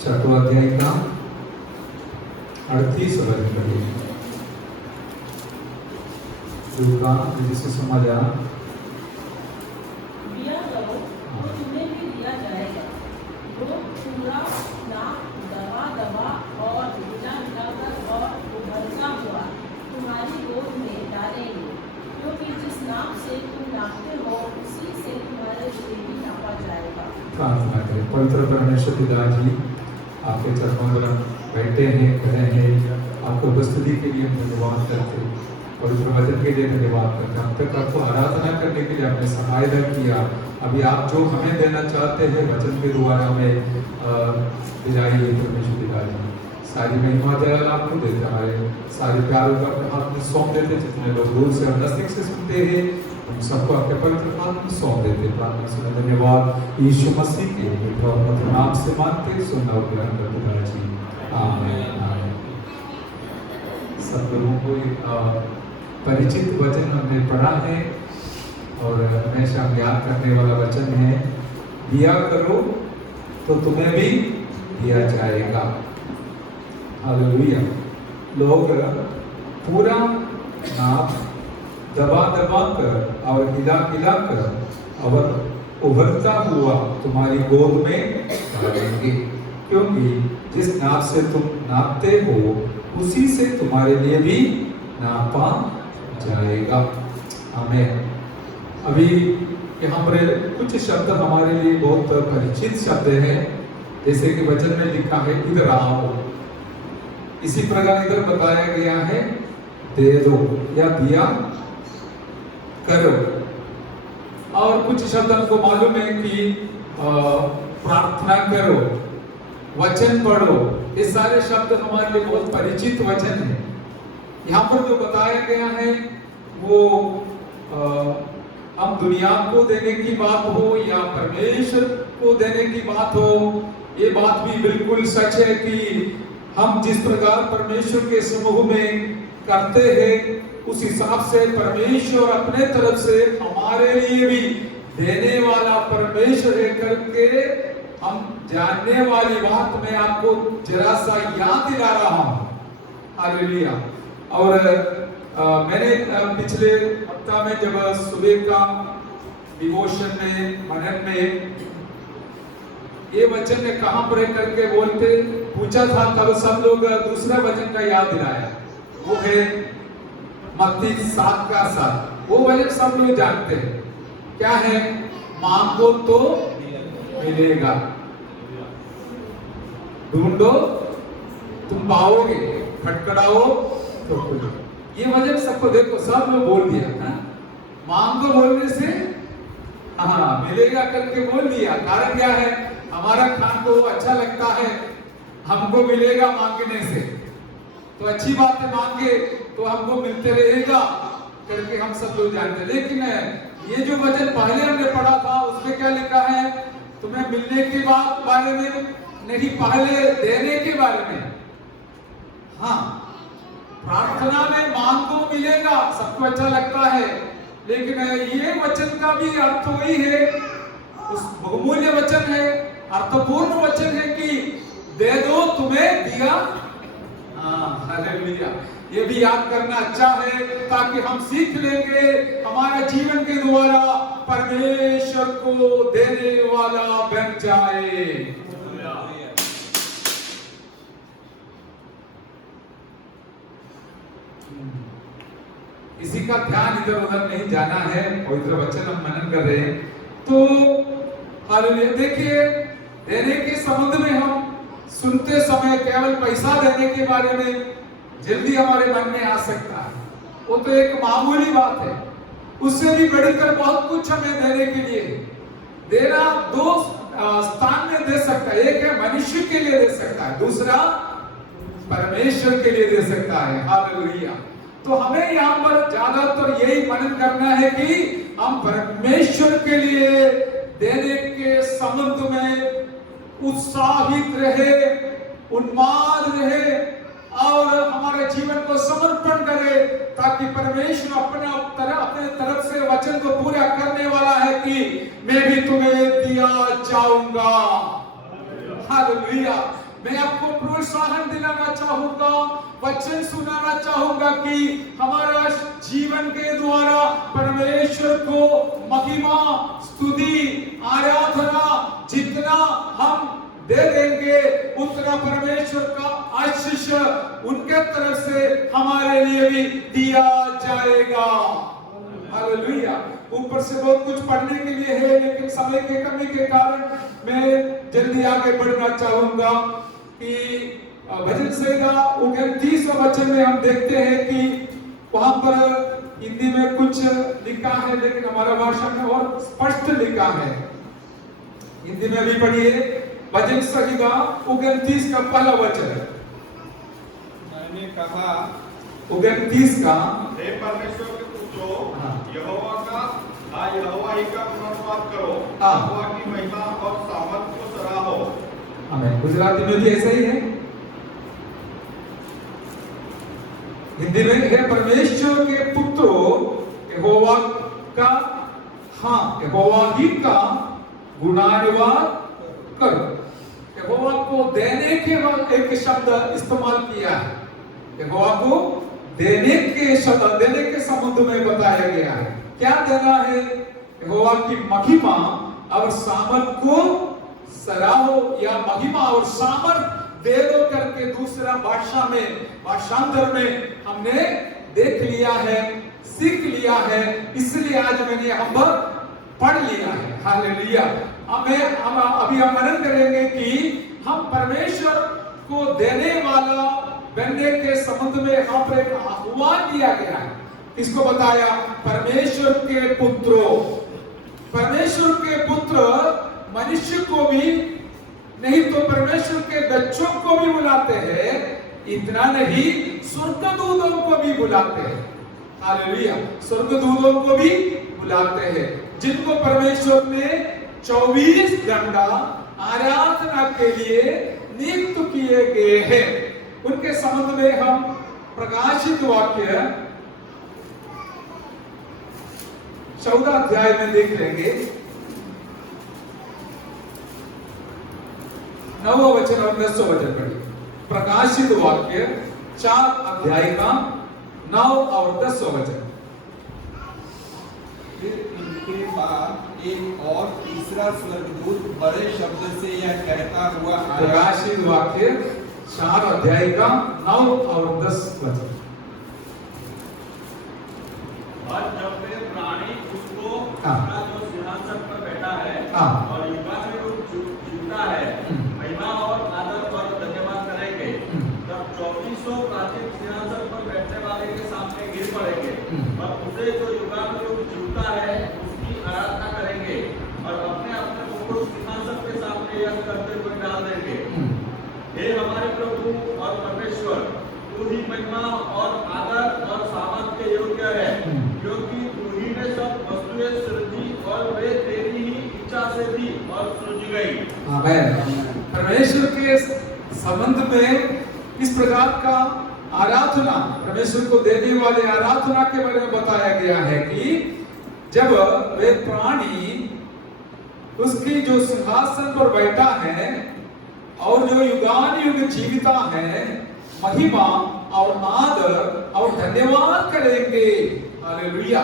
छठो अध्याय का 38 वर्ग करिए। दुर्गा जिसे समझा दिया करो तो तुम्हें भी दिया जाएगा। जो पूरा नाक दबा दबा और मिला मिलाकर और उभरता हुआ तुम्हारी गोद में डालेंगे, क्योंकि जिस नाप से तुम नापते हो उसी से तुम्हारे लिए भी नापा जाएगा। प्रार्थना करें। पवित्र परमेश्वर पिता जी, आपके चरणों पर बैठे हैं, खड़े हैं, आपको उपस्थिति के लिए धन्यवाद करते हैं, पवित्र वचन के लिए धन्यवाद करते हैं। अब तक आपको आराधना करने के लिए आपने सहायता किया। अभी आप जो हमें देना चाहते हैं वचन के द्वारा हमें दिलाइए परमेश्वर पिता जी। सारी महिमा दयाल आपको देता है, सारे प्यारों का अपने हाथ में सौंप देते। जितने लोग दूर से और नजदीक से सुनते हैं हम सबको आपके पवित्र हाथ में सौंप देते। प्रार्थना सुने धन्यवाद यीशु मसीह के पवित्र नाम से मांगते सुनना और ग्रहण करते पिता जी, आमीन आमीन। सब लोगों को एक परिचित वचन हमने पढ़ा है और हमेशा याद करने वाला वचन है, दिया करो तो तुम्हें भी दिया जाएगा। हालेलुया। लोग पूरा नाप दबा दबा कर और हिला हिला कर और उभरता हुआ तुम्हारी गोद में डालेंगे, क्योंकि जिस नाप से तुम नापते हो उसी से तुम्हारे लिए भी नापा जाएगा। हमें अभी यहाँ पर कुछ शब्द हमारे लिए बहुत परिचित शब्द हैं, जैसे कि वचन में लिखा है इधर आओ। इसी प्रकार इधर बताया गया है दे दो या दिया करो। और कुछ शब्द हमको मालूम है कि प्रार्थना करो, वचन पढ़ो, ये सारे शब्द हमारे लिए बहुत परिचित वचन है। यहाँ पर जो बताया गया है वो हम दुनिया को देने की बात हो या परमेश्वर को देने की बात हो, ये बात भी बिल्कुल सच है कि हम जिस प्रकार परमेश्वर के समूह में करते हैं उस हिसाब से परमेश्वर अपने तरफ से हमारे लिए भी देने वाला परमेश्वर है करके हम जानने वाली बात मैं आपको जरा सा याद दिला रहा हूँ। हालेलुया। और मैंने पिछले हफ्ता में जब सुबह का डिवोशन में मनन में ये वचन ने कहां पर करके बोलते पूछा था, तब सब लोग दूसरा वचन का याद दिलाया, वो है मत्ती 7:7। वो वचन सब लोग जानते हैं, क्या है? मांगो तो मिलेगा, ढूंढो तुम पाओगे, खटखटाओ तो खुलेगा। ये वचन सबको देखो सब लोग बोल दिया ना, मांगो बोलने से हाँ मिलेगा करके बोल दिया। कारण क्या है? हमारा खान को अच्छा लगता है, हमको मिलेगा मांगने से, तो अच्छी बात है, मांगे तो हमको मिलते रहेगा करके हम सब लोग जानते हैं। लेकिन ये जो वचन पहले हमने पढ़ा था उसमें क्या लिखा है? तुम्हें मिलने के बाद बारे में नहीं, पहले देने के बारे में। हाँ, प्रार्थना में मांगो मिलेगा, सबको अच्छा लगता है, लेकिन ये वचन का भी अर्थ वही है, उस बहुमूल्य वचन है, अर्थपूर्ण वचन है कि दे दो तुम्हें दिया। हालेलुया। ये भी याद करना अच्छा है ताकि हम सीख लेंगे हमारे जीवन के द्वारा परमेश्वर को देने वाला बन जाए। इसी का ध्यान इधर उधर नहीं जाना है, पवित्र वचन हम मनन कर रहे हैं। तो हालेलुया। देखिए, देने के संबंध में हम सुनते समय केवल पैसा देने के बारे में जल्दी हमारे मन में आ सकता है, वो तो एक मामूली बात है। उससे भी बढ़कर बहुत कुछ हमें देने के लिए देना दो स्थान में दे सकता है। एक है मनुष्य के लिए दे सकता है, दूसरा परमेश्वर के लिए दे सकता है। हालेलुया। तो हमें यहाँ पर ज्यादातर यही मनन करना है कि हम परमेश्वर के लिए देने के संबंध में उत्साहित रहे, उन्माद रहे और हमारे जीवन को समर्पण करें, ताकि परमेश्वर अपने तरफ से वचन को पूरा करने वाला है कि मैं भी तुम्हें दिया जाऊंगा। हालेलुया। मैं आपको प्रोत्साहन दिलाना चाहूंगा, वचन सुनाना चाहूंगा कि हमारा जीवन के द्वारा परमेश्वर को महिमा, स्तुति, आराधना जितना हम दे देंगे, उतना परमेश्वर का आशीष उनके तरफ से हमारे लिए भी दिया जाएगा। हालेलुया। ऊपर से बहुत कुछ पढ़ने के लिए है, लेकिन समय के कमी के कारण मैं जल्दी आगे बढ़ना चाहूंगा कि भजन संहिता 29 वचन में हम देखते हैं कि वहां पर हिंदी में कुछ लिखा है, लेकिन हमारा भाषा में और स्पष्ट लिखा है। हिंदी में भी पढ़िए, भजन संहिता 29 का पहला वचन है। मैंने कहा 29 का, हे परमेश्वर के पुत्रों, यहोवा का यहोवा ही का गुणगान करो, यहोवा की महिमा और सामर्थ को सराहो। हमें गुजराती में भी ऐसा ही है। हिंदी में है, परमेश्वर के पुत्रों, यहोवा का, यहोवा ही का गुणानुवाद करो। यहोवा को देने के बाद एक शब्द इस्तेमाल किया है। यहोवा को देने के संबंध में बताया गया है। क्या देना है? यहोवा की महिमा और सामर्थ को सराहो, या महिमा और सामर्थ दे दो करके दूसरा भाषांतर में हमने देख लिया है, सीख लिया है। इसलिए आज मैंने हम पढ़ लिया है। हालेलुया। हम अभी मनन करेंगे कि हम परमेश्वर को देने वाला बनने के संबंध में यहाँ पर एक आह्वान दिया गया है। इसको बताया, परमेश्वर के पुत्रों। परमेश्वर के पुत्र मनुष्य को भी नहीं तो परमेश्वर के बच्चों को भी बुलाते हैं, इतना नहीं स्वर्गदूतों को भी बुलाते हैं। हालेलुया। स्वर्गदूतों को भी बुलाते हैं, जिनको परमेश्वर ने 24 घंटा आराधना के लिए नियुक्त किए गए हैं। उनके संबंध में हम प्रकाशित वाक्य 14 अध्याय में देख लेंगे। 9वां वचन और 10वां वचन पढ़िए। प्रकाशित वाक्य 4 अध्याय का 9 और 10वां वचन। फिर इनके बाद एक और तीसरा स्वर्गदूत बड़े शब्द से यह कहता हुआ आया। प्रकाशित वाक्य 4 अध्याय का 9 और 10 वचन। और जब वे प्राणी उसको जो सिंहासन पर बैठा है और युगानुयुग जीता है, महिमा और आदर और धन्यवाद करेंगे, तब 2400 प्राचीन सिंहासन पर बैठने वाले के सामने गिर पड़ेंगे और उसे जो युगानुयुग जीता है उसकी आराधना करेंगे और अपने अपने मुकुट सिंहासन के सामने यह करते हुए डाल देंगे, हे हमारे प्रभु और परमेश्वर, तू ही महिमा और आदर और सामर्थ के योग्य है, क्योंकि तू ही ने सब वस्तुएं सृजी और वे तेरी ही इच्छा से थी और सृजी गई। आमीन। परमेश्वर के संबंध में इस प्रकार का आराधना, परमेश्वर को देने वाले आराधना के बारे में बताया गया है कि जब वे प्राणी उसकी जो सिंहासन पर बैठा है और जो युगान युग जीविता है, महिमा और आदर और धन्यवाद करेंगे। हालेलुया।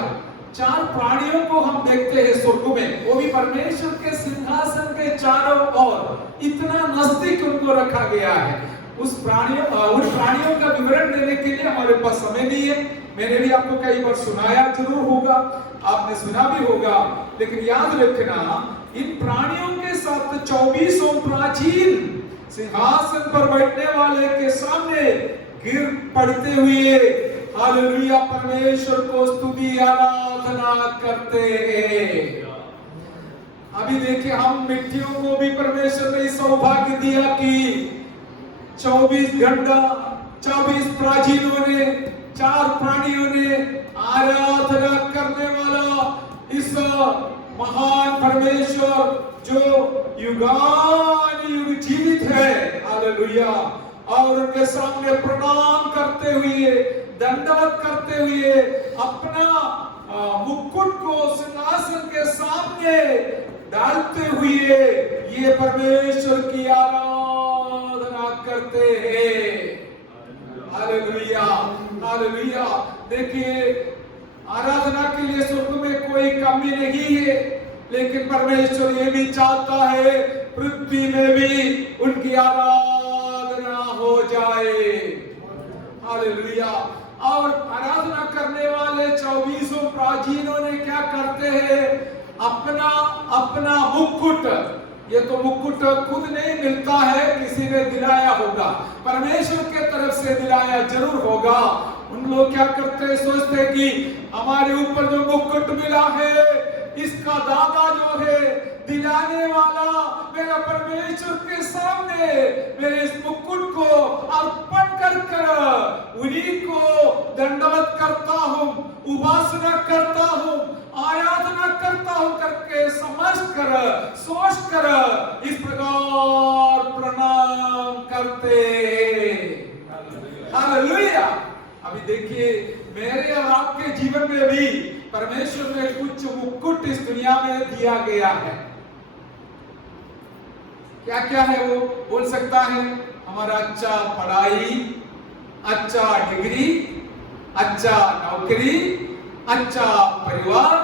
4 प्राणियों को हम देखते हैं स्वर्ग में, वो भी परमेश्वर के सिंहासन के चारों ओर इतना नजदीक उनको रखा गया है। उन प्राणियों का विवरण देने के लिए हमारे पास समय नहीं है। मैंने भी आपको कई बार सुनाया जरूर होगा, आपने सुना भी होगा, लेकिन याद रखना, इन प्राणियों के साथ 24 प्राचीन सिंहासन पर बैठने वाले के सामने गिर पड़ते हुए हालेलुया परमेश्वर को स्तुति आराधना करते हैं। अभी देखिए, हम मिट्टियों को भी परमेश्वर ने सौभाग्य दिया कि 24 घंटा 24 प्राचीनों ने, 4 प्राणियों ने आराधना करने वाला इस महान परमेश्वर जो युगान युग जीवित है, हालेलुया, और उनके सामने प्रणाम करते हुए, दंडवत करते हुए, अपना मुकुट को सिंहासन के सामने डालते हुए ये परमेश्वर की आराधना करते हैं। Hallelujah, hallelujah. देखिए, आराधना के लिए स्वर्ग में कोई कमी नहीं है, लेकिन परमेश्वर ये भी चाहता है पृथ्वी में भी उनकी आराधना हो जाए। हालेलुया। और आराधना करने वाले 24 प्राचीनों ने क्या करते हैं? अपना अपना मुकुट, ये तो मुकुट खुद नहीं मिलता है, किसी ने दिलाया होगा, परमेश्वर के तरफ से दिलाया जरूर होगा। उन लोग क्या करते हैं? सोचते हैं कि हमारे ऊपर जो मुकुट मिला है, इसका दादा जो है, दिलाने वाला मेरा परमेश्वर के सामने मेरे इस मुकुट को अर्पण कर कर उन्हीं को दंडवत करता हूँ, उपासना करता हूँ, आराधना करता हूँ करके समझ कर, सोच कर इस प्रकार प्रणाम करते हैं। हालेलुया। अभी देखिए, मेरे और आपके जीवन में भी परमेश्वर ने कुछ मुकुट इस दुनिया में दिया गया है। क्या क्या है वो बोल सकता है? हमारा अच्छा पढ़ाई, अच्छा डिग्री, अच्छा नौकरी, अच्छा परिवार,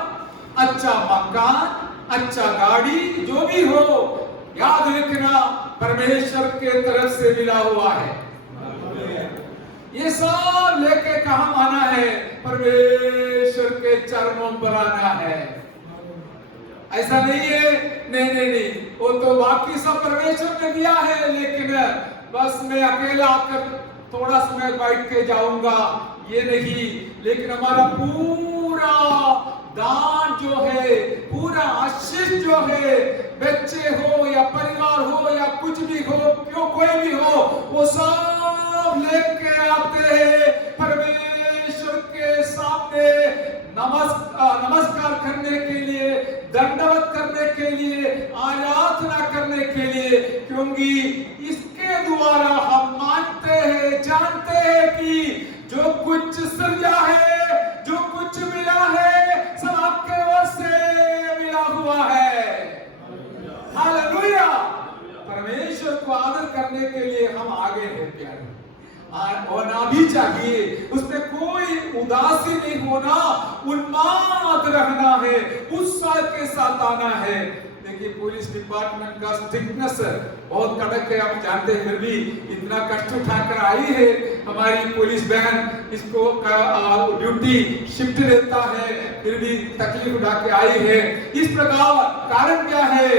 अच्छा मकान, अच्छा गाड़ी, जो भी हो, याद रखना परमेश्वर के तरफ से मिला हुआ है। ये सब लेके कहां आना है? परमेश्वर के चरणों पर आना है। ऐसा नहीं है, नहीं नहीं नहीं, वो तो बाकी सब परमेश्वर ने दिया है, लेकिन बस मैं अकेला आकर थोड़ा समय बैठ के जाऊंगा, ये नहीं। लेकिन हमारा पूरा दान जो है, पूरा आशीष जो है, बच्चे हो या परिवार हो या कुछ भी हो, क्यों कोई भी हो, वो सब लेके आते हैं परमेश्वर के सामने नमस्कार करने के लिए, दंडवत करने के लिए, आराधना करने के लिए, क्योंकि इसके द्वारा हम मानते हैं, जानते हैं कि जो कुछ सृजा है, जो कुछ मिला है, सब आपके ओर से मिला हुआ है। हालेलुया। परमेश्वर को आदर करने के लिए हम आगे हैं प्यारे, होना भी चाहिए, उसमें कोई उदासी नहीं होना, उन्माद रहना है, उत्साह के साथ आना है। देखिए, पुलिस डिपार्टमेंट का स्ट्रिक्टनेस बहुत कड़क है, आप जानते हैं, फिर भी इतना कष्ट उठाकर आई है हमारी पुलिस बहन, इसको ड्यूटी शिफ्ट रहता है, फिर भी तकलीफ उठा के आई है। इस प्रकार कारण क्या है?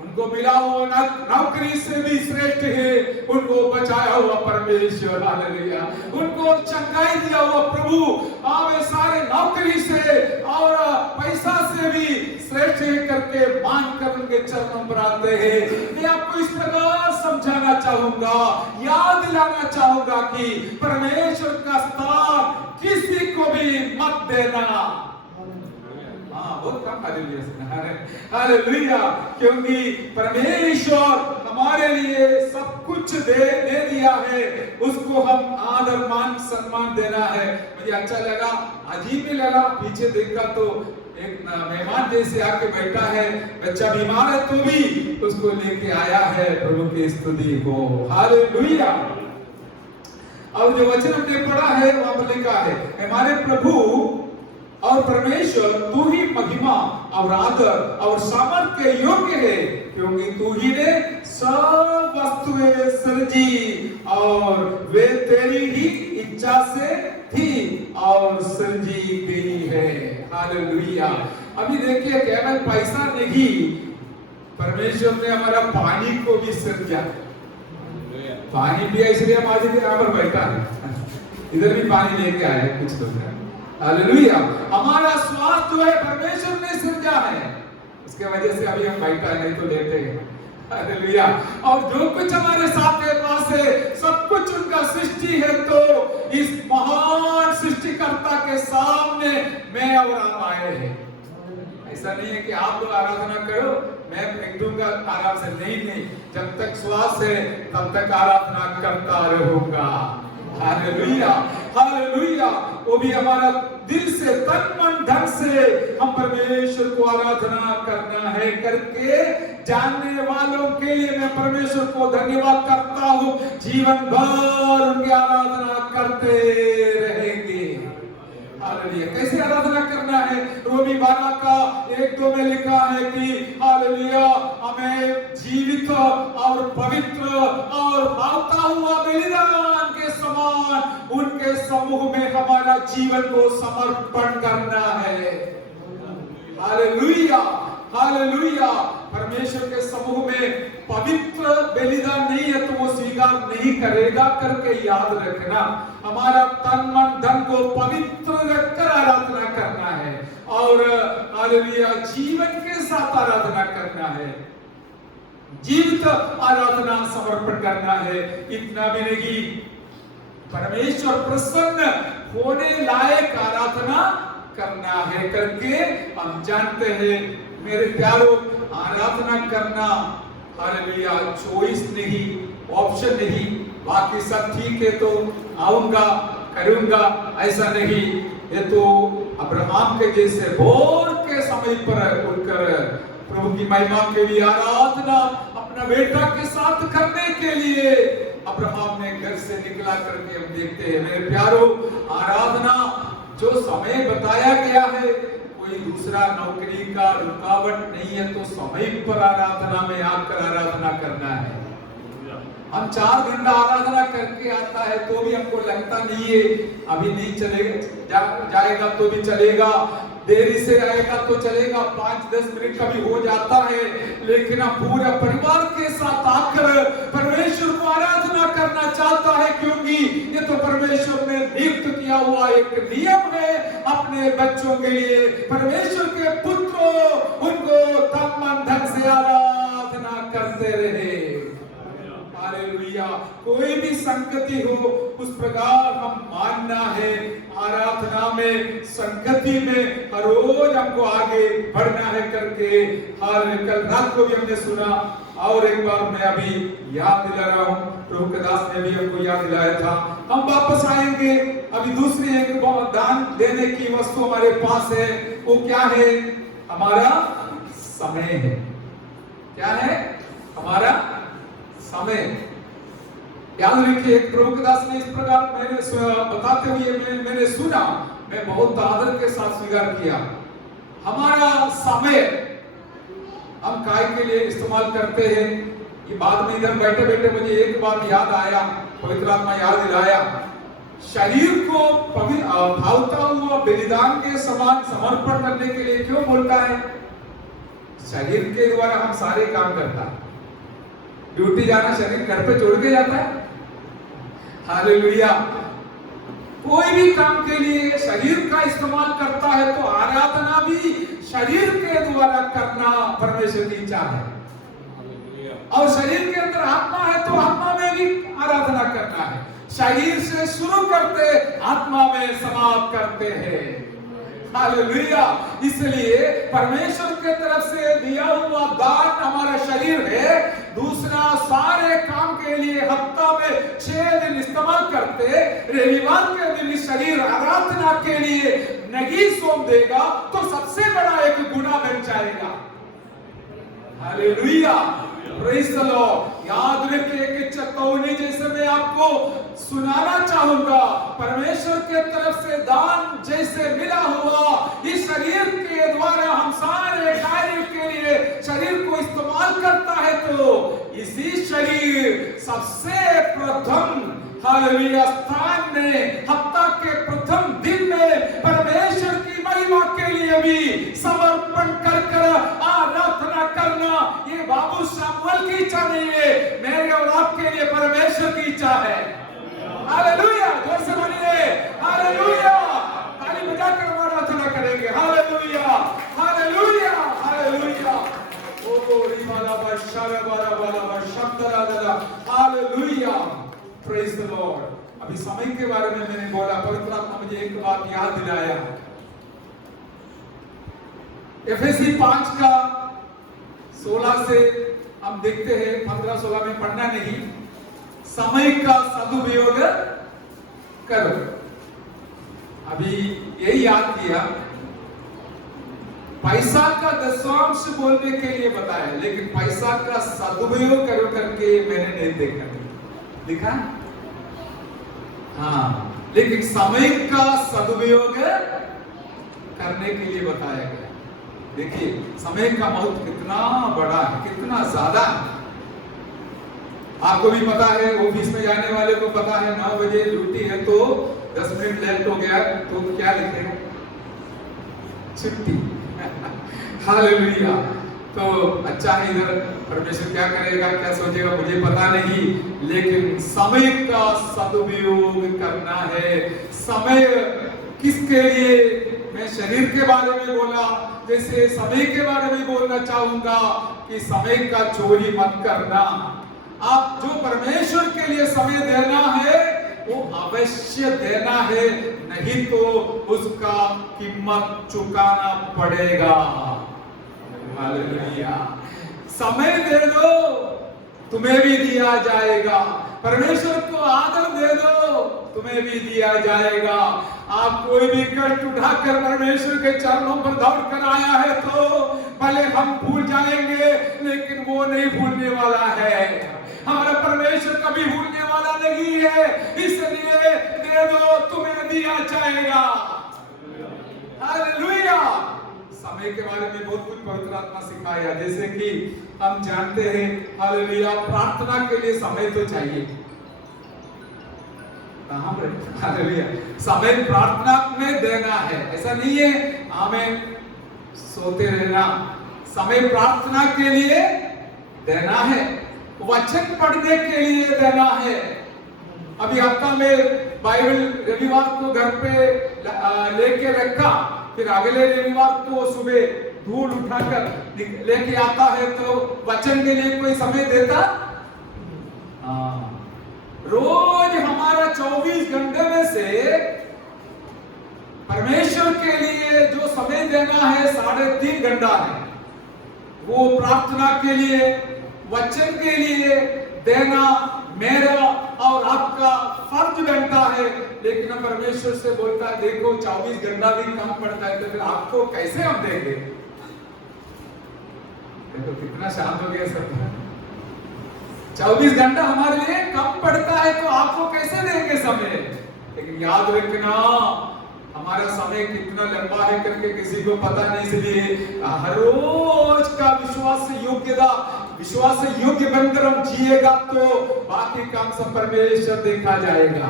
उनको मिला हुआ नौकरी से भी श्रेष्ठ है, उनको बचाया हुआ परमेश्वर। हालेलुया। उनको चंगाई दिया हुआ प्रभु हमें सारे नौकरी से और पैसा से भी श्रेष्ठ है करके मानकर उनके चरणों पर आते हैं। मैं आपको इस प्रकार समझाना चाहूंगा, याद दिलाना चाहूंगा कि परमेश्वर का स्थान किसी को भी मत देना। बहुत कम हालेलुया। क्योंकि परमेश्वर हमारे लिए सब कुछ दे दिया है, उसको हम आदर मान सम्मान देना है। मुझे अच्छा लगा, अजीब भी लगा, पीछे देखा तो एक मेहमान जैसे आके बैठा है, बच्चा बीमार है तो भी उसको लेके आया है। प्रभु की स्तुति हो। हालेलुया। और जो वचन हमने पढ़ा है वहां पर लिखा है, हमारे प्रभु और परमेश्वर तू ही महिमा और आदर और सामर्थ्य के योग्य है, क्योंकि तू ही ने सब वस्तुएं सृजी और वे तेरी ही इच्छा से थी और सृजी गई है। हालेलुया। अभी देखिए, केवल पैसा नहीं, परमेश्वर ने हमारा पानी को भी सृजा। पानी पिया, इसलिए हम आज यहाँ पर बैठा है, इधर भी पानी लेके आए कुछ लोग। हालेलुया। हमारा स्वास्थ्य जो है परमेश्वर ने सृजा है, इसके वजह से अभी हम बैठा है, नहीं तो लेटे हैं। हालेलुया। और जो कुछ हमारे साथ है, पास है, सब कुछ उनका सृष्टि है। तो इस महान सृष्टिकर्ता के सामने मैं और आप आए हैं। ऐसा नहीं है कि आप लोग आराधना करो, मैं फेंक दूंगा आराम से, नहीं, जब तक श्वास है तब तक आराधना करता रहूंगा। Hallelujah, hallelujah. वो भी हमारा दिल से, तन मन धन से हम परमेश्वर को आराधना करना है करके जानने वालों के लिए मैं परमेश्वर को धन्यवाद करता हूं। जीवन भर उनकी आराधना करते रहेंगे। हालेलुया। कैसे आराधना करना है? रोमी 12 का 1-2 में लिखा है कि हालेलुया, हमें जीवित और पवित्र और भावता हुआ बलिदान के समान उनके समूह में हमारा जीवन को समर्पण करना है। Hallelujah, hallelujah. परमेश्वर के समूह में पवित्र बलिदान नहीं है तो वो स्वीकार नहीं करेगा करके याद रखना। हमारा तन मन धन को पवित्र रखकर आराधना करना है और हालेलुया जीवन के साथ आराधना करना है, जीवित आराधना समर्पण करना है। इतना भी नहीं, परमेश्वर प्रसन्न होने लायक आराधना करना है करके हम जानते हैं। मेरे प्यारों, आराधना करना हालेलुया चॉइस नहीं, ऑप्शन नहीं, बाकी सब ठीक है तो आऊंगा करूंगा, ऐसा नहीं। ये तो अब्राहम के जैसे भोर के समय पर उठकर प्रभु की महिमा के लिए आराधना अपना बेटा के साथ करने के लिए अब्राहम ने घर से निकला करके हम देखते हैं। मेरे प्यारों, आराधना जो समय बताया गया है, कोई दूसरा नौकरी का रुकावट नहीं है तो समय पर आराधना में आकर आराधना करना है। हम 4 घंटा आराधना करके आता है तो भी हमको लगता नहीं है अभी नहीं चलेगा, जाएगा तो भी चलेगा, देरी से आएगा तो चलेगा, 5-10 मिनट का भी हो जाता है, लेकिन हम पूरे परिवार के साथ आकर परमेश्वर को आराधना करना चाहता है क्योंकि ये तो परमेश्वर ने नियुक्त किया हुआ एक नियम है अपने बच्चों के लिए। परमेश्वर के पुत्रों उनको तन मन धन से आराधना करते रहे। हालेलुया। कोई भी संगति हो उस प्रकार हम मानना है। आराधना में, संगति में हर रोज हमको आगे बढ़ना है करके कल रात को भी हमने सुना और एक बार मैं अभी याद दिला रहा हूँ, प्रभु के दास ने भी हमको याद दिलाया था। हम वापस आएंगे। अभी दूसरी एक दान देने की वस्तु हमारे पास है, वो क्या है? हमारा समय है। क्या है? हमारा समय। याद रखिए, एक प्रभु के दास ने इस प्रकार मैंने बताते हुए मैंने सुना, मैं बहुत आदर के साथ स्वीकार किया। हमारा समय हम काय के लिए इस्तेमाल करते हैं? ये बाद में इधर बैठे बैठे मुझे एक बात याद आया, पवित्र आत्मा याद दिलाया। शरीर को भावता हुआ बलिदान के समान समर्पण करने के लिए क्यों बोलता है? शरीर के द्वारा हम सारे काम करता है। ड्यूटी जाना शरीर घर पे छोड़ के जाता है। हालेलुया। कोई भी काम के लिए शरीर का इस्तेमाल करता है तो आराधना भी शरीर के द्वारा करना परमेश्वर की इच्छा है। और शरीर के अंदर आत्मा है तो आत्मा में भी आराधना करना है। शरीर से शुरू करते आत्मा में समाप्त करते हैं। हालेलुया। इसलिए परमेश्वर के तरफ से दिया हुआ दान हमारा शरीर है। दूसरा, सारे काम के लिए हफ्ता में 6 दिन इस्तेमाल करते, रविवार के दिन शरीर आराधना के लिए नहीं सौंप देगा तो सबसे बड़ा एक गुनाह बन जाएगा। हालेलुया। Praise the Lord. याद रखिए कि चेतावनी जैसे मैं आपको सुनाना चाहूंगा, परमेश्वर के तरफ से दान जैसे मिला हुआ इस शरीर के द्वारा हम सारे कार्य के लिए शरीर को इस्तेमाल करता है तो इसी शरीर सबसे प्रथम हालेलुया स्थान में हफ्ता के प्रथम दिन में परमेश्वर की महिमा के लिए भी समर्पण कर आराधना करना ये बाबू सामुएल की इच्छा नहीं है, मेरे और आपके लिए परमेश्वर की इच्छा है। हालेलुया। जोर से बोलिए हालेलुया। ताली बजाकर हम आराधना करेंगे। Hallelujah, hallelujah, hallelujah. ओ रिमाला बशारा बारा बाला बशंतरा दला। हालेलुया। Praise the lord. अभी समय के बारे में मैंने बोला, पवित्र आत्मा मुझे एक बात याद दिलाया। एफएसी 5 का 16 से हम देखते हैं, 15-16 में पढ़ना नहीं। समय का सदुपयोग करो। अभी यही याद किया, पैसा का दशवांश बोलने के लिए बताया, लेकिन पैसा का सदुपयोग करो करके मैंने नहीं देखा, लिखा। हाँ, लेकिन समय का सदुपयोग करने के लिए बताया गया। देखिए समय का महत्व कितना बड़ा है, कितना ज्यादा है। आपको भी पता है, ऑफिस में जाने वाले को पता है 9 बजे ड्यूटी है तो 10 मिनट लेट हो गया तो क्या लिखेगा? छुट्टी। हालेलुया। तो अच्छा है, इधर परमेश्वर क्या करेगा, क्या सोचेगा मुझे पता नहीं, लेकिन समय का सदुपयोग करना है। समय किसके लिए? मैं शरीर के बारे में बोला, जैसे समय के बारे में बोलना चाहूंगा कि समय का चोरी मत करना। आप जो परमेश्वर के लिए समय देना है वो अवश्य देना है, नहीं तो उसका कीमत चुकाना पड़ेगा। हालेलुया। समय दे दो, तुम्हें भी दिया जाएगा। परमेश्वर को आदर दे दो, तुम्हें भी दिया जाएगा। आप कोई भी कष्ट उठाकर परमेश्वर के चरणों पर दौड़ कर आया है तो भले हम भूल जाएंगे, लेकिन वो नहीं भूलने वाला है। हमारा परमेश्वर कभी भूलने वाला नहीं है, इसलिए दे दो, तुम्हें दिया जाएगा। हालेलुया। समय के बारे में बहुत कुछ पवित्र आत्मा सिखाया, जैसे कि हम जानते हैं, हालेलुया, प्रार्थना के लिए समय तो चाहिए। कहां पर? हालेलुया। समय प्रार्थना में देना है, ऐसा नहीं है हमें सोते रहना। समय प्रार्थना के लिए देना है, वचन पढ़ने के लिए देना है। अभी हफ्ता में बाइबल रविवार को घर पे लेके रखा, फिर अगले रविवार को सुबह धूल उठाकर लेके आता है, तो वचन के लिए कोई समय देता? रोज हमारा 24 घंटे में से परमेश्वर के लिए जो समय देना है 3.5 घंटा है, वो प्रार्थना के लिए, वचन के लिए देना मेरा और आपका फर्ज बनता है। लेकिन हम परमेश्वर से बोलता है, देखो 24 घंटा भी कम पड़ता है, तो फिर आपको कैसे हम देंगे? देखो कितना शांत हो गया सब। 24 घंटा हमारे लिए कम पड़ता है, तो आपको कैसे देंगे समय? लेकिन याद रखना, हमारा समय कितना लंबा है करके किसी को पता नहीं, इसलिए हर रोज का विश्वास से योग्य बनकर हम जिएगा तो बाकी काम सब परमेश्वर देखा जाएगा।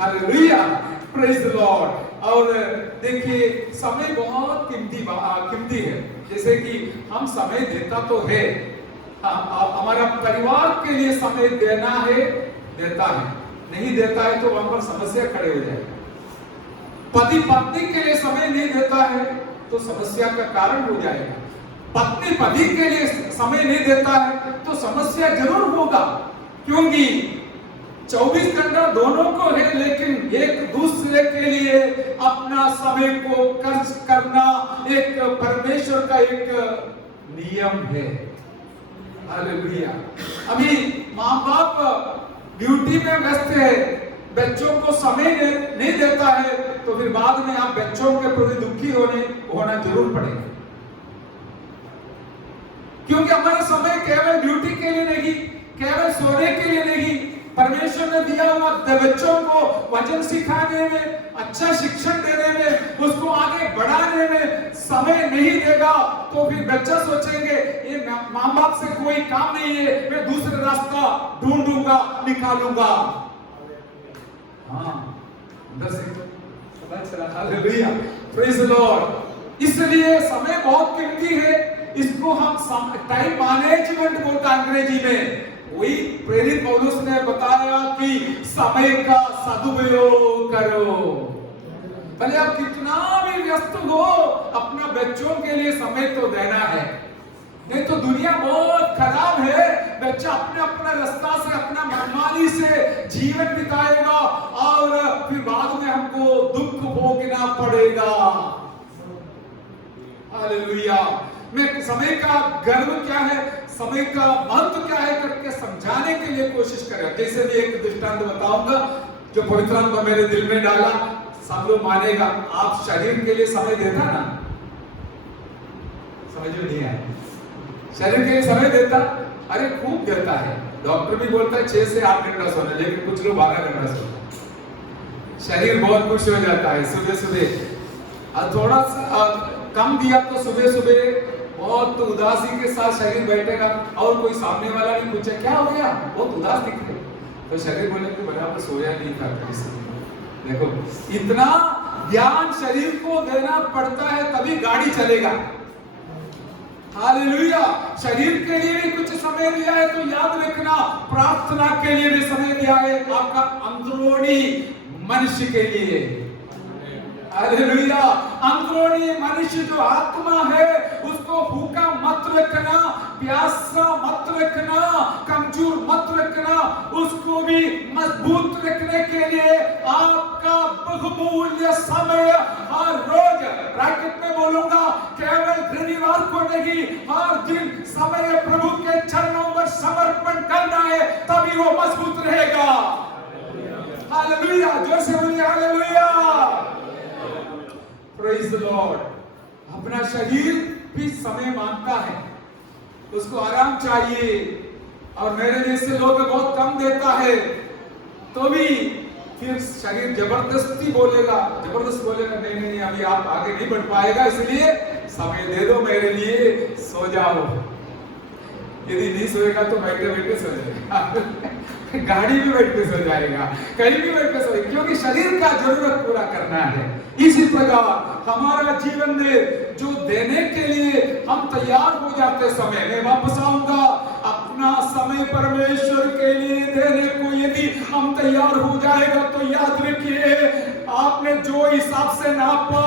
Hallelujah, praise the Lord. और देखिए समय बहुत कीमती है। जैसे कि हम समय देता तो है, हमारा परिवार के लिए समय देना है, देता है, नहीं देता है तो वहां पर समस्या खड़े हो जाएगी। पति पत्नी के लिए समय नहीं देता है तो समस्या का कारण हो जाएगा। पत्नी पति के लिए समय नहीं देता है तो समस्या जरूर होगा, क्योंकि 24 घंटा दोनों को है, लेकिन एक दूसरे के लिए अपना समय को खर्च करना एक परमेश्वर का एक नियम है। हालेलुया। अभी माँ बाप ड्यूटी में व्यस्त है, बच्चों को समय नहीं देता है, तो फिर बाद में आप बच्चों के प्रति दुखी होना जरूर पड़ेगा, क्योंकि हमारा समय केवल ड्यूटी के लिए नहीं, केवल सोने के लिए नहीं, परमेश्वर ने दिया हुआ बच्चों को वचन सिखाने में, अच्छा शिक्षण देने में, उसको आगे बढ़ाने में समय नहीं देगा तो फिर बच्चा सोचेंगे ये माँ बाप से कोई काम नहीं है, मैं दूसरा रास्ता ढूंढूंगा, निकालूंगा। हाँ, हालेलुया, प्रेज द लॉर्ड। इसलिए समय बहुत कीमती है, इसको हम टाइम मैनेजमेंट बोलते हैं अंग्रेजी में। वही प्रेरित पौलुस ने बताया कि समय का सदुपयोग करो। भले आप कितना भी व्यस्त हो, अपना बच्चों के लिए समय तो देना है, नहीं तो दुनिया बहुत खराब है। बच्चा अपना रास्ता से, अपना मनमानी से जीवन बिताएगा और फिर बाद में हमको दुख भोगना पड़ेगा। हालेलुया। मैं समय का गर्व क्या है, समय का महत्व क्या है करके समझाने के लिए कोशिश करें। जैसे भी एक दृष्टांत बताऊंगा जो पवित्र आत्मा मेरे दिल में डाला, सब लोग मानेगा। आप शरीर के लिए समय देता ना, समझ में नहीं आया? शरीर के लिए समय देता, अरे खूब देता है। डॉक्टर भी बोलता है 6 से 8 घंटा सोना, लेकिन कुछ लोग 12 घंटा सोना। शरीर बहुत खुश हो जाता है सुबह सुबह, और थोड़ा सा कम दिया तो सुबह सुबह बहुत उदासी के साथ शरीर बैठेगा, और कोई सामने वाला भी पूछे क्या हो गया, बहुत उदास दिख रहे, तो शरीर बोले कि बराबर सोया नहीं था। देखो इतना ध्यान शरीर को देना पड़ता है, तभी गाड़ी चलेगा। हालेलुया। शरीर के लिए भी कुछ समय दिया है तो याद रखना, प्रार्थना के लिए भी समय दिया है, आपका अंदरूनी मनुष्य के लिए। हालेलुया। अंदरूनी मनुष्य जो आत्मा है उसको भूखा मत रखना, प्यासा मत रखना, कमजोर मत रखना, उसको भी मजबूत रखने के लिए आपका बहुमूल्य समय हर रोज, ब्रैकेट में बोलूंगा, केवल रविवार को नहीं, हर दिन समय प्रभु के चरणों में समर्पण करना है, तभी वो मजबूत रहेगा। हालेलुया। जोर से बोलिए हालेलुया। Praise the Lord. अपना शरीर भी समय मांगता है, उसको आराम चाहिए, और मेरे जैसे लोग बहुत कम देता है तो भी फिर शरीर जबरदस्ती बोलेगा, नहीं नहीं अभी आप आगे नहीं बढ़ पाएगा, इसलिए समय दे दो मेरे लिए, सो जाओ। यदि नहीं सोएगा तो बैठे बैठे सो जाएगा, गाड़ी में बैठ के सो जाएगा, कहीं भी बैठ के सो जाएगा, क्योंकि शरीर का जरूरत पूरा करना है। इसी प्रकार हमारा जीवन में जो देने के लिए हम तैयार हो जाते समय, मैं वापस आऊंगा, अपना समय परमेश्वर के लिए देने को यदि हम तैयार हो जाएगा तो याद रखिए, आपने जो हिसाब से नापा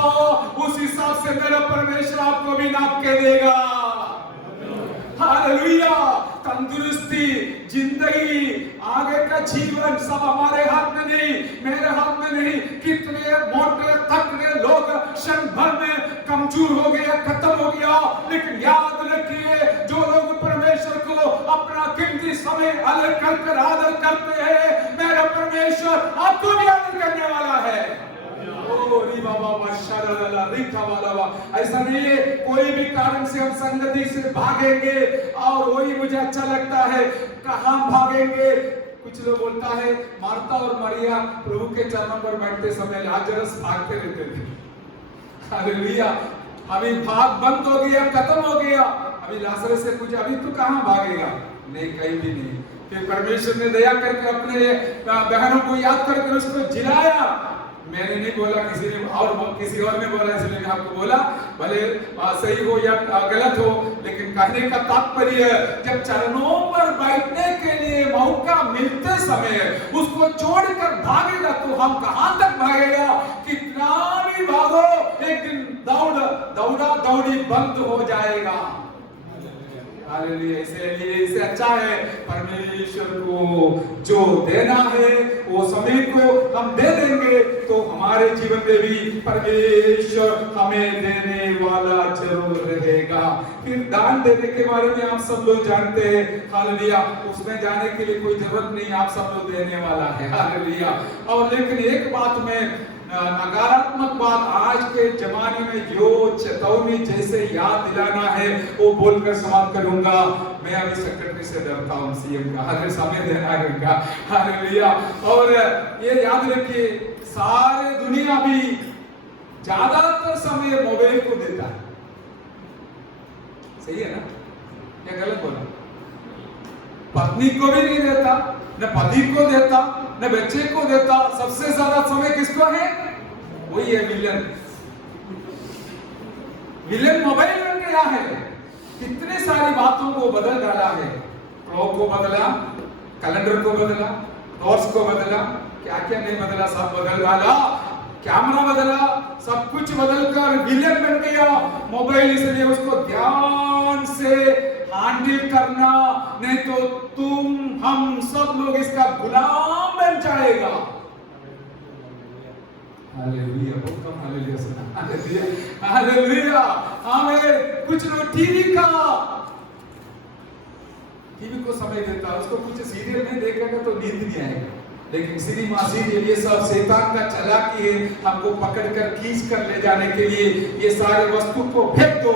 उस हिसाब से मेरा परमेश्वर आपको भी नाप के देगा। हालेलुया। तंदुरुस्ती, जिंदगी, आगे का जीवन सब हमारे हाथ में नहीं, मेरे हाथ में नहीं। कितने मोटे थकने लोग क्षण भर में कमजोर हो गया, खत्म हो गया, लेकिन याद रखिए जो लोग परमेश्वर को अपना कीमती समय अलग कर आदर करते हैं, मेरा परमेश्वर आपको भी आदर करने वाला है। ऐसा नहीं है कोई भी कारण से हम संगति से भागेंगे और वही मुझे अच्छा लगता है, कहां भागेंगे। कुछ लोग बोलता है मार्था और मरिया प्रभु के चरणों पर बैठते समय लाजरस भागते रहते थे। हालेलुया। अभी भाग बंद हो गया, खत्म हो गया, अभी लाजरस से पूछा अभी तू कहां भागेगा, नहीं कहीं भी नहीं। फिर परमेश्वर ने दया करके अपने बहनों को याद करके उसको जिलाया। मैंने नहीं बोला, किसी और ने बोला, इसलिए मैं आपको बोला, भले सही हो या गलत हो, लेकिन कहने का तात्पर्य जब चरणों पर बैठने के लिए मौका मिलते समय उसको छोड़कर भागेगा तो हम कहां तक भागेगा। कितना भी भागो एक दिन दौड़ा दौड़ी बंद हो जाएगा। हालेलुया। इससे अच्छा है परमेश्वर को जो देना है वो समय को हम दे देंगे तो हमारे जीवन में भी परमेश्वर हमें देने वाला जरूर रहेगा। फिर दान देने के बारे में आप सब लोग जानते हैं। हालेलुया। उसमें जाने के लिए कोई जरूरत नहीं, आप सब लोग देने वाला है। हालेलुया। और लेकिन एक बात में नकारात्मक बात, आज के जमाने में जो चेतावनी जैसे याद दिलाना है वो बोलकर समाप्त करूंगा। मैं अभी सेक्रेटरी से डरता हूँ, सीएम का हर समय देना है उनका। हालेलुया। और ये याद रखिए सारे दुनिया भी ज्यादातर समय मोबाइल को देता है। सही है ना, क्या गलत बोला? पत्नी को भी नहीं देता, न पति को देता, न बच्चे को देता, सबसे ज्यादा समय किसको है? वही है विलन। विलन मोबाइल में गया है, कितने सारी बातों को बदल डाला है। क्लॉक को बदला, कैलेंडर को बदला, टॉर्च को बदला, क्या क्या नहीं बदला, सब बदल डाला। कैमरा बदला, सब कुछ बदलकर विलन बन गया मोबाइल। इसलिए उसको ध्यान से हैंडल करना, नहीं तो तुम हम सब लोग इसका गुलाम बन जाएगा। हालेलुया, बहुत कम हालेलुया सुना। हालेलुया, हालेलुया, आमीन। कुछ लोग टीवी को समय देता है, उसको कुछ सीरियल नहीं देखेगा तो नींद नहीं आएगा, लेकिन सिनेमा सीरियल ये सब शैतान का चालाकी है, हमको पकड़कर खींच कर ले जाने के लिए। ये सारे वस्तु को फेंक दो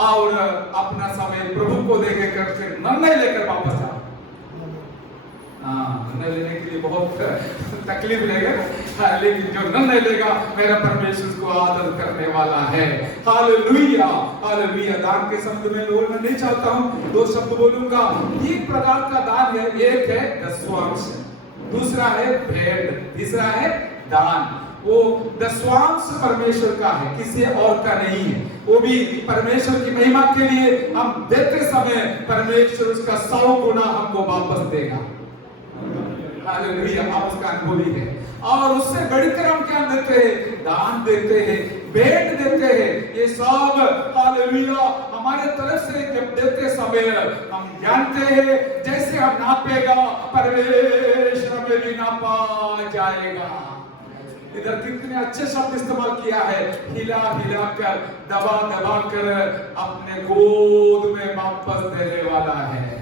और अपना समय प्रभु को दे कर फिर निर्णय लेकर वापस आओ। निर्णय लेने के लिए बहुत तकलीफ लेगा, लेकिन जो निर्णय लेगा मेरा परमेश्वर उसको आदर करने वाला है। Hallelujah, hallelujah. दान के शब्द में बोलना नहीं चाहता हूँ, दो शब्द बोलूंगा। तीन प्रकार का दान है, एक है दशवांश, दूसरा है भेंट, तीसरा है दान। वो दशवांश परमेश्वर का है, किसी और का नहीं है। वो भी परमेश्वर की महिमा के लिए हम देते समय परमेश्वर उसका 100 गुना हमको वापस देगा। हालेलुया, आप उसका अनुभवी है। और उससे बढ़कर हम क्या देते हैं? दान देते हैं, भेंट देते हैं। ये सब हालेलुया हमारे तरफ से जब देते समय हम जानते हैं जैसे हम नापेगा परमेश्वर में भी नापा जाएगा। इधर कितने अच्छे शब्द इस्तेमाल किया है, हिला हिला कर, दबा दबा कर अपने गोद में वापस देने वाला है।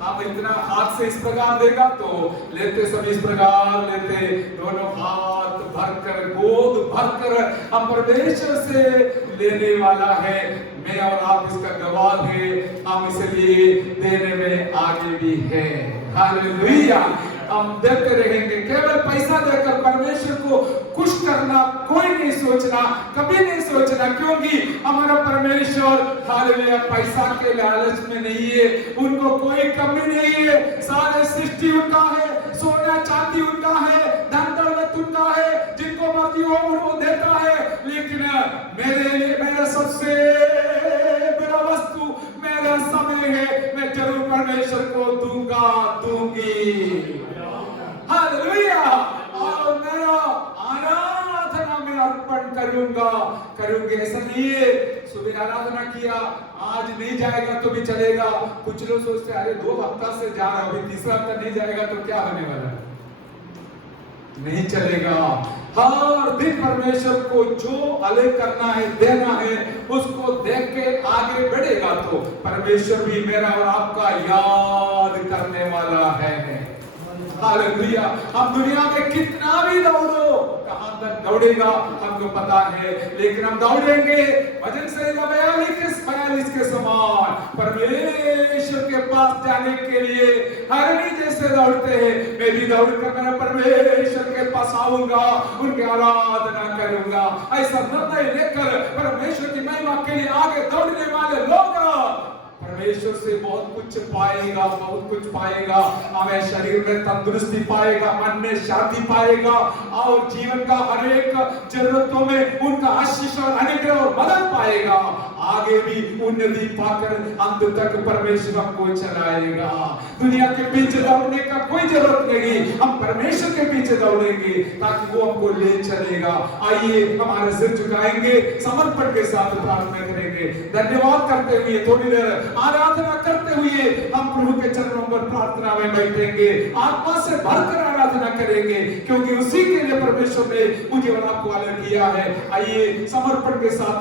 आप इतना हाथ से इस प्रकार देगा तो लेते सब इस प्रकार लेते, दोनों हाथ भरकर गोद भरकर हम परमेश्वर से लेने वाला है। मैं और आप इसका गवाह है, हम इसलिए देने में आगे भी है। हालेलुया, हम देते रहेंगे। केवल पैसा देकर परमेश्वर को खुश करना कोई नहीं सोचना, कभी नहीं सोचना, क्योंकि हमारा परमेश्वर हालेलुया पैसा के लालच में नहीं है, उनको कोई कमी नहीं है। सारे सृष्टि उनका है, सोना चांदी उनका है, धन दौलत उनका है, जिनको मर्जी हो वो देता है। लेकिन मेरे लिए मेरा सबसे बड़ा वस्तु मेरा समय है, मैं जरूर परमेश्वर को दूंगा, दूंगी। हालेलुया, और मेरा आराधना में अर्पण करूंगी। ऐसा नहीं है सुबह आराधना किया, आज नहीं जाएगा तो भी चलेगा। कुछ लोग सोचते अरे 2 हफ्ता से जा रहा हूं, तीसरा हफ्ता नहीं जाएगा तो क्या होने वाला है? नहीं चलेगा। हर दिन परमेश्वर को जो अलग करना है, देना है, उसको देख के आगे बढ़ेगा तो परमेश्वर भी मेरा और आपका याद करने वाला है। हालेलुया, हम दुनिया में कितना भी दौड़ो, कहां तक दौड़ेगा हमको पता है, लेकिन हम दौड़ेंगे वचन से 42 के समान परमेश्वर के पास जाने के लिए हरनी जैसे दौड़ते हैं। मैं भी दौड़ कर मेरा परमेश्वर के पास आऊंगा, उनकी आराधना करूंगा। ऐसा निर्णय लेकर परमेश्वर की महिमा के लिए आगे दौड़ने वाले लोग परमेश्वर से बहुत कुछ पाएगा, बहुत कुछ पाएगा। हमें शरीर में तंदुरुस्ती पाएगा, मन में शांति पाएगा, और जीवन का हर एक जरूरतों में उनका आशीष और अनुग्रह और मदद पाएगा। आगे भी उन्नति पाकर अंत तक परमेश्वर हमको चलाएगा। दुनिया के पीछे दौड़ने का कोई जरूरत नहीं, हम परमेश्वर के पीछे दौड़ेंगे ताकि वो हमको ले चलेगा। आइए हमारे सिर झुकाएंगे, समर्पण के साथ प्रार्थना करेंगे। धन्यवाद करते हुए थोड़ी देर आराधना करते हुए हम प्रभु के चरणों पर प्रार्थना में बैठेंगे, आत्मा से भरकर आराधना करेंगे, क्योंकि उसी के लिए परमेश्वर ने मुझे और आपको अलग किया है। आइए समर्पण के साथ